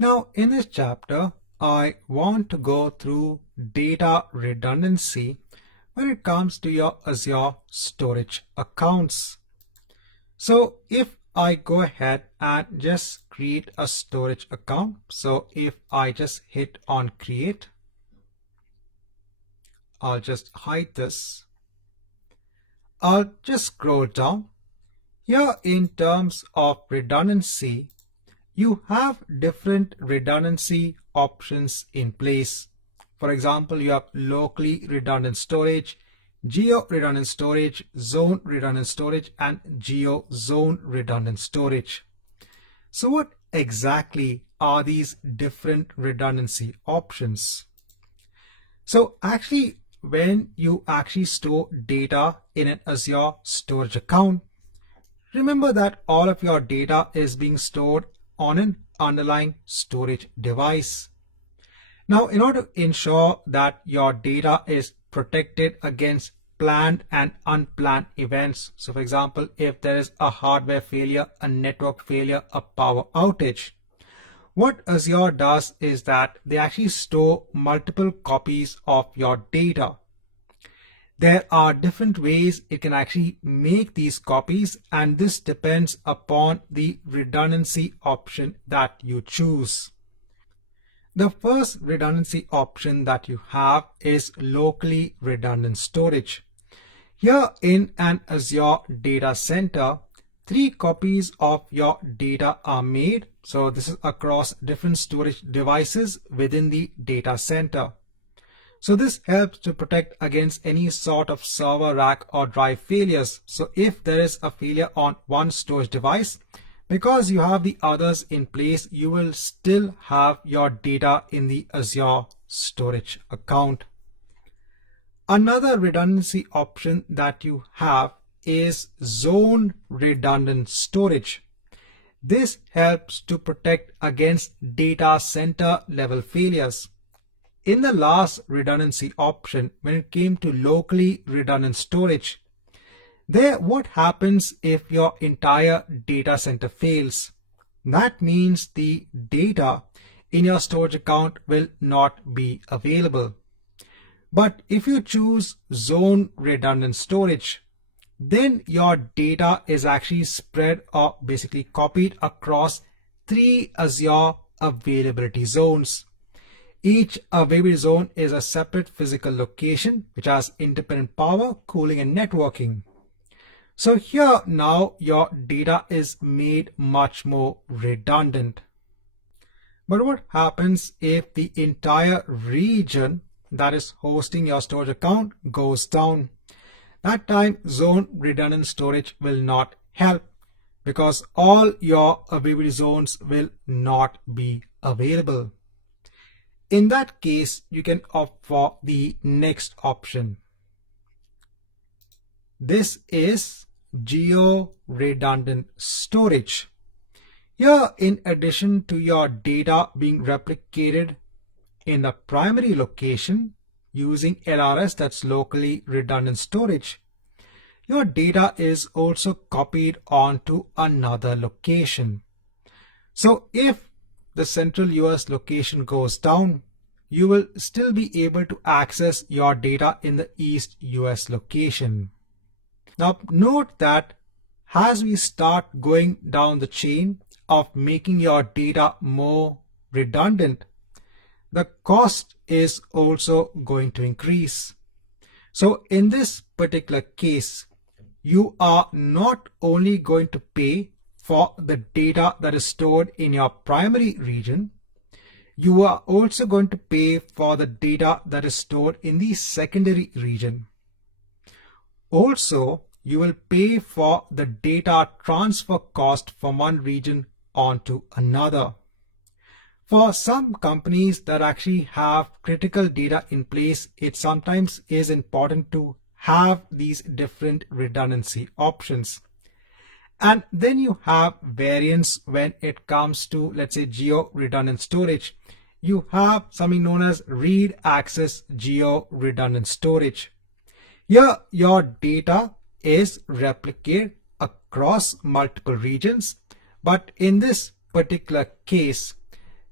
Now, in this chapter, I want to go through data redundancy when it comes to your Azure storage accounts. So if I go ahead and just create a storage account, so if I just hit on create, I'll just hide this. I'll just scroll down. Here in terms of redundancy, you have different redundancy options in place. For example, you have locally redundant storage, geo redundant storage, zone redundant storage, and geo zone redundant storage. So what exactly are these different redundancy options? So actually, when you actually store data in an Azure storage account, remember that all of your data is being stored on an underlying storage device. Now, in order to ensure that your data is protected against planned and unplanned events, so for example, if there is a hardware failure, a network failure, a power outage, what Azure does is that they actually store multiple copies of your data. There are different ways it can actually make these copies, and this depends upon the redundancy option that you choose. The first redundancy option that you have is locally redundant storage. Here in an Azure data center, 3 copies of your data are made. So this is across different storage devices within the data center. So this helps to protect against any sort of server rack or drive failures. So if there is a failure on one storage device, because you have the others in place, you will still have your data in the Azure storage account. Another redundancy option that you have is zone redundant storage. This helps to protect against data center level failures. In the last redundancy option, when it came to locally redundant storage, there what happens if your entire data center fails? That means the data in your storage account will not be available. But if you choose zone redundant storage, then your data is actually spread or basically copied across 3 Azure availability zones. Each availability zone is a separate physical location which has independent power, cooling, and networking. So here now your data is made much more redundant. But what happens if the entire region that is hosting your storage account goes down? That time zone redundant storage will not help because all your availability zones will not be available. In that case, you can opt for the next option. This is geo redundant storage. Here, in addition to your data being replicated in the primary location using LRS, that's locally redundant storage, your data is also copied onto another location. So if the central US location goes down, you will still be able to access your data in the East US location. Now note that as we start going down the chain of making your data more redundant, the cost is also going to increase. So in this particular case, you are not only going to pay for the data that is stored in your primary region, you are also going to pay for the data that is stored in the secondary region. Also, you will pay for the data transfer cost from one region onto another. For some companies that actually have critical data in place, it sometimes is important to have these different redundancy options. And then you have variants when it comes to, let's say, geo redundant storage. You have something known as read access geo redundant storage. Here your data is replicated across multiple regions, but in this particular case,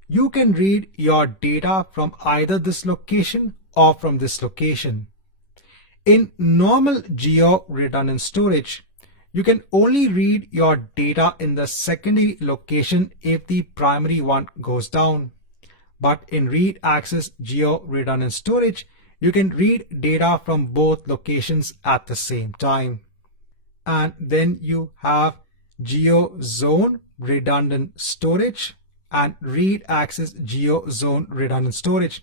You can read your data from either this location or from this location. In normal geo-redundant storage, you can only read your data in the secondary location if the primary one goes down. But in read access geo-redundant storage, you can read data from both locations at the same time. And then you have geo zone redundant storage and read access geo zone redundant storage.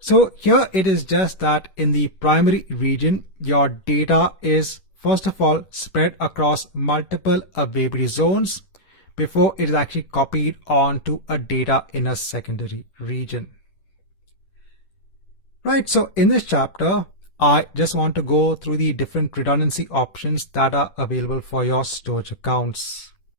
So here it is just that in the primary region, your data is first of all spread across multiple availability zones before it is actually copied onto a data in a secondary region. Right, so in this chapter, I just want to go through the different redundancy options that are available for your storage accounts.